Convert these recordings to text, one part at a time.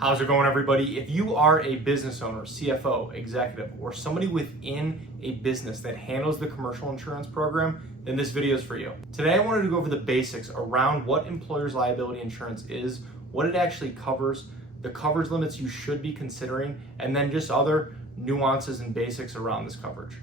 How's it going, everybody? If you are a business owner, CFO, executive, or somebody within a business that handles the commercial insurance program, then this video is for you. Today, I wanted to go over the basics around what employer's liability insurance is, what it actually covers, the coverage limits you should be considering, and then just other nuances and basics around this coverage.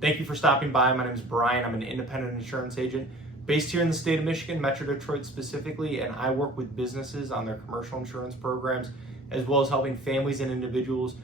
Thank you for stopping by. My name is Brian. I'm an independent insurance agent based here in the state of Michigan, Metro Detroit specifically, and I work with businesses on their commercial insurance programs, as well as helping families and individuals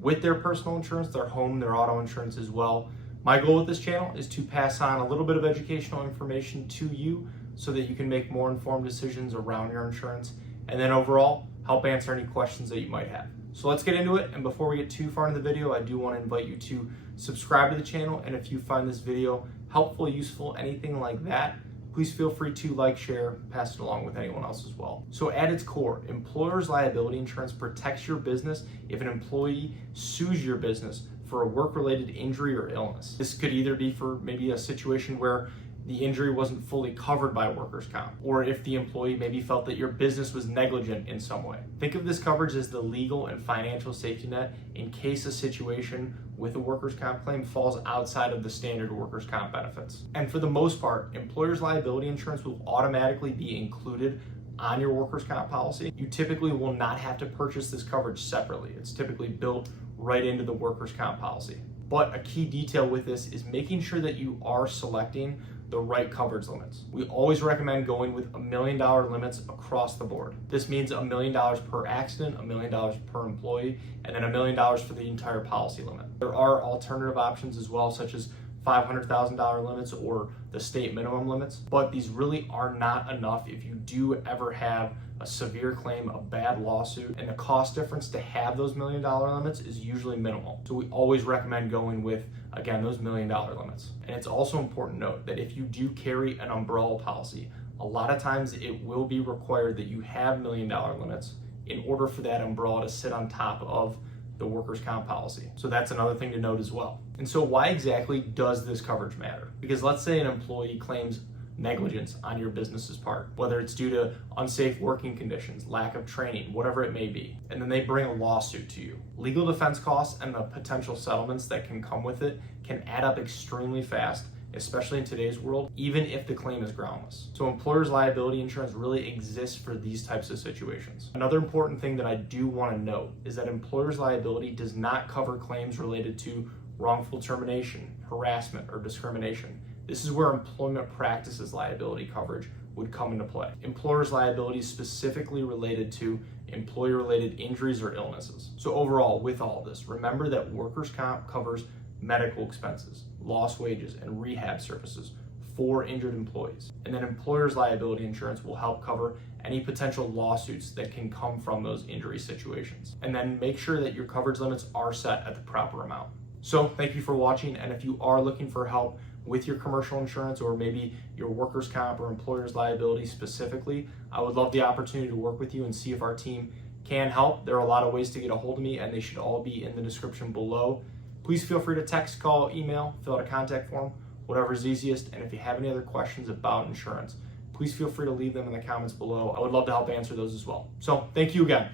with their personal insurance, their home, their auto insurance as well. My goal with this channel is to pass on a little bit of educational information to you so that you can make more informed decisions around your insurance, and then overall, help answer any questions that you might have. So let's get into it, and before we get too far into the video, I do want to invite you to subscribe to the channel, and if you find this video helpful, useful, anything like that, please feel free to like, share, pass it along with anyone else as well. So at its core, employer's liability insurance protects your business if an employee sues your business for a work-related injury or illness. This could either be for maybe a situation where the injury wasn't fully covered by workers' comp, or if the employee maybe felt that your business was negligent in some way. Think of this coverage as the legal and financial safety net in case a situation with a workers' comp claim falls outside of the standard workers' comp benefits. And for the most part, employer's liability insurance will automatically be included on your workers' comp policy. You typically will not have to purchase this coverage separately. It's typically built right into the workers' comp policy. But a key detail with this is making sure that you are selecting the right coverage limits. We always recommend going with $1 million limits across the board. This means $1 million per accident, $1 million per employee, and then $1 million for the entire policy limit. There are alternative options as well, such as $500,000 limits or the state minimum limits, but these really are not enough if you do ever have a severe claim, a bad lawsuit, and the cost difference to have those $1 million limits is usually minimal. So we always recommend going with, again, those $1 million limits. And it's also important to note that if you do carry an umbrella policy, a lot of times it will be required that you have $1 million limits in order for that umbrella to sit on top of the workers' comp policy. So that's another thing to note as well. And so why exactly does this coverage matter? Because let's say an employee claims negligence on your business's part, whether it's due to unsafe working conditions, lack of training, whatever it may be, and then they bring a lawsuit to you. Legal defense costs and the potential settlements that can come with it can add up extremely fast, especially in today's world, even if the claim is groundless. So employer's liability insurance really exists for these types of situations. Another important thing that I do want to note is that employer's liability does not cover claims related to wrongful termination, harassment, or discrimination. This is where employment practices liability coverage would come into play. Employer's liability is specifically related to employee-related injuries or illnesses. So overall, with all of this, remember that workers' comp covers medical expenses, lost wages, and rehab services for injured employees. And then employer's liability insurance will help cover any potential lawsuits that can come from those injury situations. And then make sure that your coverage limits are set at the proper amount. So thank you for watching, and if you are looking for help with your commercial insurance or maybe your workers' comp or employer's liability specifically, I would love the opportunity to work with you and see if our team can help. There are a lot of ways to get a hold of me, and they should all be in the description below. Please feel free to text, call, email, fill out a contact form, whatever is easiest. And if you have any other questions about insurance, please feel free to leave them in the comments below. I would love to help answer those as well. So thank you again.